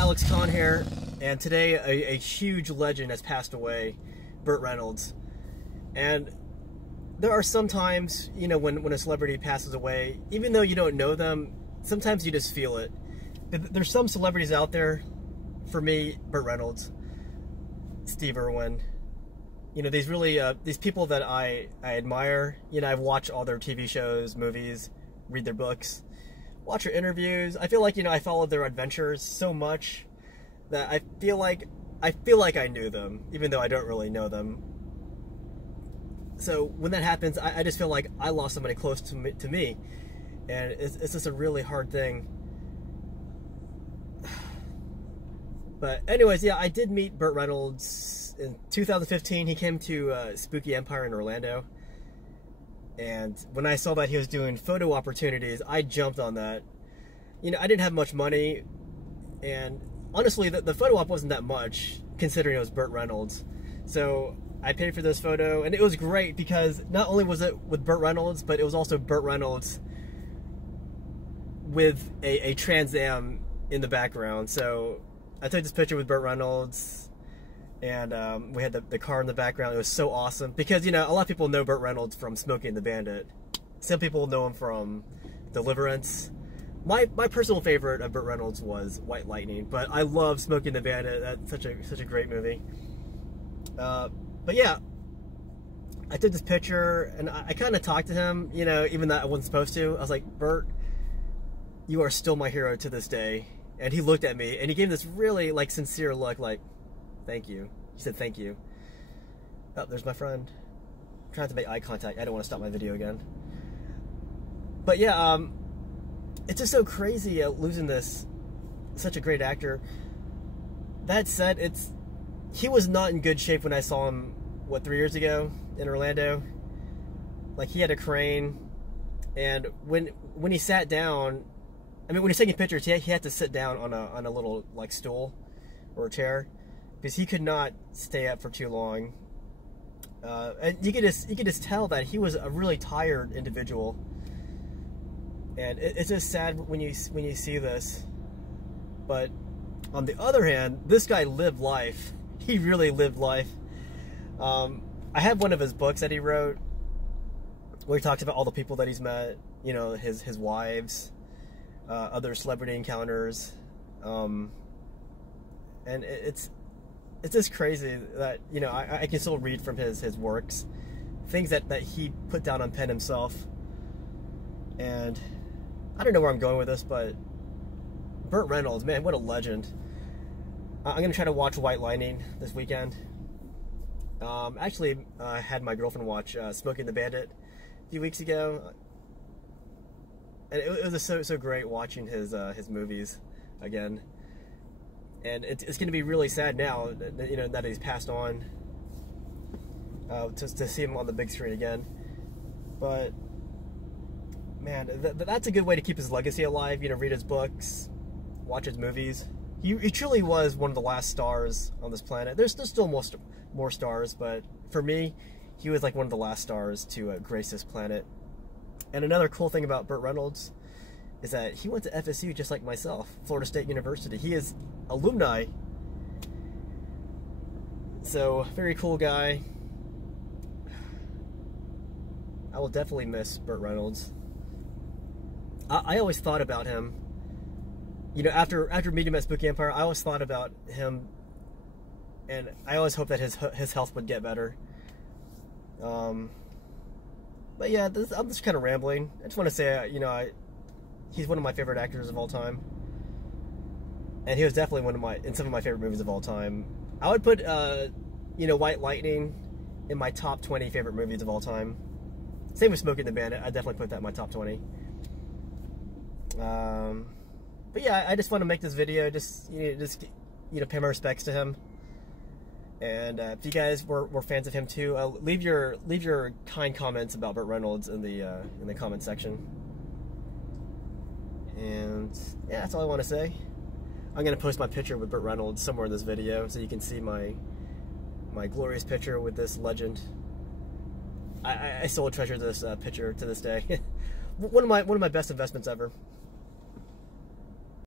Alex Kahn here, and today a huge legend has passed away, Burt Reynolds. And there are some times, you know, when a celebrity passes away, even though you don't know them, sometimes you just feel it. There's some celebrities out there, for me, Burt Reynolds, Steve Irwin, you know, these people that I admire. You know, I've watched all their TV shows, movies, read their books, watch their interviews. I feel like, you know, I followed their adventures so much that I feel like I knew them, even though I don't really know them. So when that happens, I just feel like I lost somebody close to me, and it's just a really hard thing. But anyways, yeah, I did meet Burt Reynolds in 2015. He came to Spooky Empire in Orlando, and when I saw that he was doing photo opportunities, I jumped on that. You know, I didn't have much money, and honestly, the photo op wasn't that much, considering it was Burt Reynolds. So I paid for this photo, and it was great because not only was it with Burt Reynolds, but it was also Burt Reynolds with a Trans Am in the background. So I took this picture with Burt Reynolds, and we had the car in the background. It was so awesome because, you know, a lot of people know Burt Reynolds from Smokey and the Bandit. Some people know him from Deliverance. My personal favorite of Burt Reynolds was White Lightning, but I love Smokey and the Bandit. That's such a great movie. But yeah, I took this picture, and I kind of talked to him, you know, even though I wasn't supposed to. I was like, Burt, you are still my hero to this day. And he looked at me, and he gave this really, like, sincere look, like, thank you. He said, thank you. Oh, there's my friend. I'm trying to make eye contact. I don't want to stop my video again. But yeah, it's just so crazy losing such a great actor. That said, he was not in good shape when I saw him, what, 3 years ago in Orlando. Like, he had a crane, and when he sat down, I mean, when he's taking pictures, he had to sit down on a little, like, stool or a chair because he could not stay up for too long. And you could just tell that he was a really tired individual. And it's just sad when you see this. But on the other hand, this guy lived life. He really lived life. I have one of his books that he wrote where he talks about all the people that he's met, you know, his wives, other celebrity encounters, and it's just crazy that, you know, I can still read from his works, things that he put down on pen himself. And I don't know where I'm going with this, but Burt Reynolds, man, what a legend. I'm going to try to watch White Lightning this weekend. Actually, I had my girlfriend watch Smokey and the Bandit a few weeks ago. And it was so great watching his movies again. And it's going to be really sad now, you know, that he's passed on, to see him on the big screen again. But man, that's a good way to keep his legacy alive. You know, read his books, watch his movies. He truly was one of the last stars on this planet. There's still more stars, but for me, he was like one of the last stars to grace this planet. And another cool thing about Burt Reynolds is that he went to FSU just like myself, Florida State University. He is alumni. So, very cool guy. I will definitely miss Burt Reynolds. I always thought about him. You know, after meeting him at Spooky Empire, I always thought about him, and I always hoped that his health would get better. But yeah, I'm just kind of rambling. I just want to say, you know, he's one of my favorite actors of all time, and he was definitely in some of my favorite movies of all time. I would put, you know, White Lightning in my top 20 favorite movies of all time. Same with Smokey and the Bandit. I definitely put that in my top 20. But yeah, I just want to make this video, just you know, pay my respects to him. And if you guys were fans of him too, leave your kind comments about Burt Reynolds in the comment section. And yeah, that's all I want to say. I'm gonna post my picture with Burt Reynolds somewhere in this video, so you can see my glorious picture with this legend. I still treasure this picture to this day. one of my best investments ever.